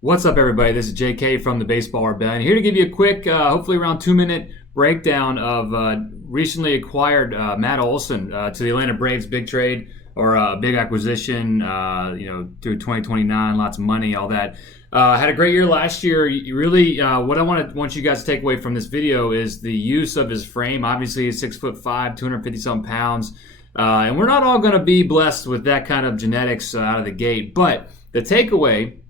What's up, everybody? This is JK from the Baseball Rebellion, here to give you a quick, hopefully around 2 minute breakdown of recently acquired Matt Olson to the Atlanta Braves. Big trade or big acquisition, through 2029, lots of money, all that. Had a great year last year. You really, what I want you guys to take away from this video is the use of his frame. Obviously, he's 6'5", 250-some pounds, and we're not all going to be blessed with that kind of genetics out of the gate. But the takeaway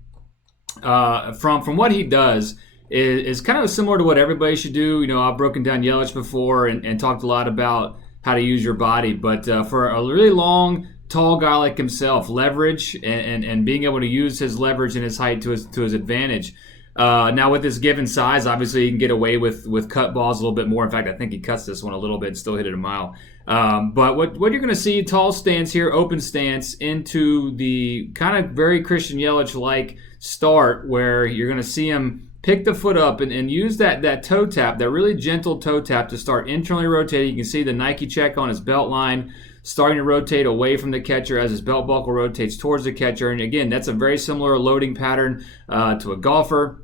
from what he does is kind of similar to what everybody should do. I've broken down Yelich before and talked a lot about how to use your body, but for a really long, tall guy like himself, leverage and being able to use his leverage and his height to his advantage. Now with this given size, obviously he can get away with cut balls a little bit more. In fact, I think he cuts this one a little bit and still hit it a mile. But what you're going to see, tall stance here, open stance into the kind of very Christian Yelich-like start, where you're going to see him pick the foot up and use that toe tap, that really gentle toe tap, to start internally rotating. You can see the Nike check on his belt line starting to rotate away from the catcher as his belt buckle rotates towards the catcher. And again, that's a very similar loading pattern to a golfer.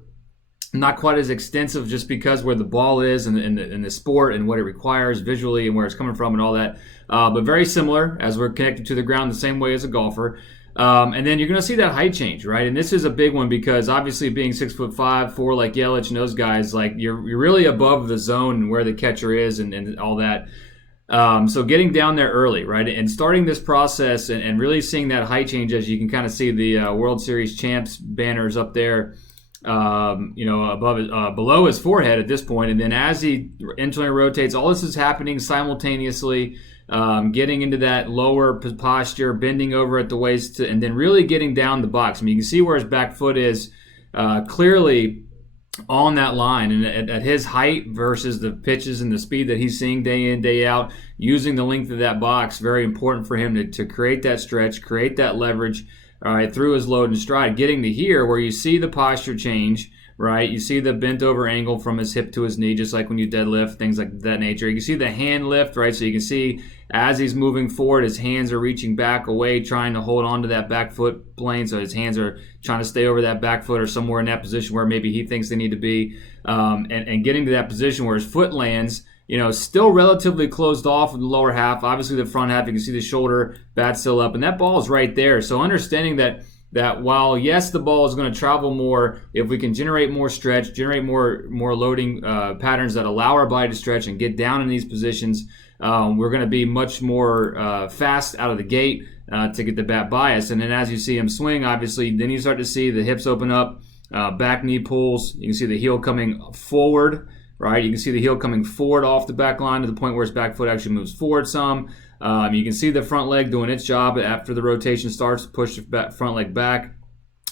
Not quite as extensive, just because where the ball is in the sport and what it requires visually and where it's coming from and all that. But very similar, as we're connected to the ground the same way as a golfer. And then you're going to see that height change, right? And this is a big one because obviously being 6'5", 4 like Yelich and those guys, like you're really above the zone and where the catcher is and all that. So getting down there early, right, and starting this process and really seeing that height change, as you can kind of see the World Series champs banners up there, below his forehead at this point. And then as he internally rotates, all this is happening simultaneously, getting into that lower posture, bending over at the waist, and then really getting down the box. I mean, you can see where his back foot is clearly on that line, and at his height versus the pitches and the speed that he's seeing day in, day out, using the length of that box, very important for him to create that stretch, create that leverage, all right, through his load and stride, getting to here where you see the posture change, right? You see the bent over angle from his hip to his knee, just like when you deadlift, things like that nature. You can see the hand lift, right? So you can see as he's moving forward, his hands are reaching back away, trying to hold on to that back foot plane. So his hands are trying to stay over that back foot or somewhere in that position where maybe he thinks they need to be, and getting to that position where his foot lands, still relatively closed off in the lower half. Obviously, the front half, you can see the shoulder, bat still up, and that ball is right there. So understanding that while, yes, the ball is going to travel more, if we can generate more stretch, generate more loading patterns that allow our body to stretch and get down in these positions, we're going to be much more fast out of the gate to get the bat bias. And then as you see him swing, obviously, then you start to see the hips open up, back knee pulls. You can see the heel coming forward, right? You can see the heel coming forward off the back line to the point where his back foot actually moves forward some. You can see the front leg doing its job after the rotation starts, push the front leg back.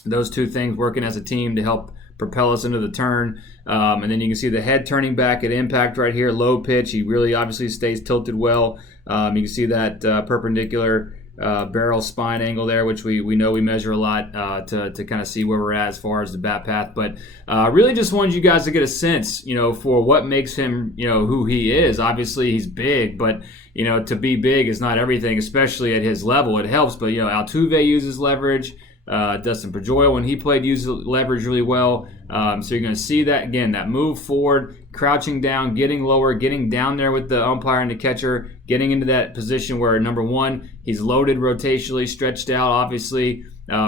Those two things working as a team to help propel us into the turn. And then you can see the head turning back at impact right here, low pitch. He really obviously stays tilted well. You can see that perpendicular barrel spine angle there, which we know we measure a lot to kind of see where we're at as far as the bat path. But really just wanted you guys to get a sense, for what makes him, who he is. Obviously he's big, but to be big is not everything, especially at his level. It helps, but Altuve uses leverage. Dustin Pedroia, when he played, used leverage really well. So you're going to see that again, that move forward, crouching down, getting lower, getting down there with the umpire and the catcher, getting into that position where, number one, he's loaded rotationally, stretched out, obviously,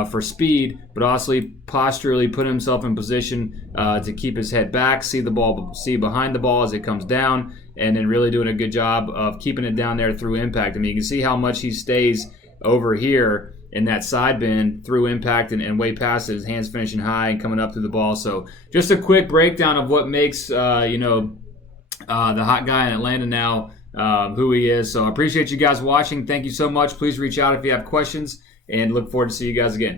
for speed, but also posturally put himself in position to keep his head back, see behind the ball as it comes down, and then really doing a good job of keeping it down there through impact. I mean, you can see how much he stays over here in that side bend through impact and way past it, his hands finishing high and coming up through the ball. So just a quick breakdown of what makes the hot guy in Atlanta now who he is. So I appreciate you guys watching. Thank you so much. Please reach out if you have questions, and look forward to see you guys again.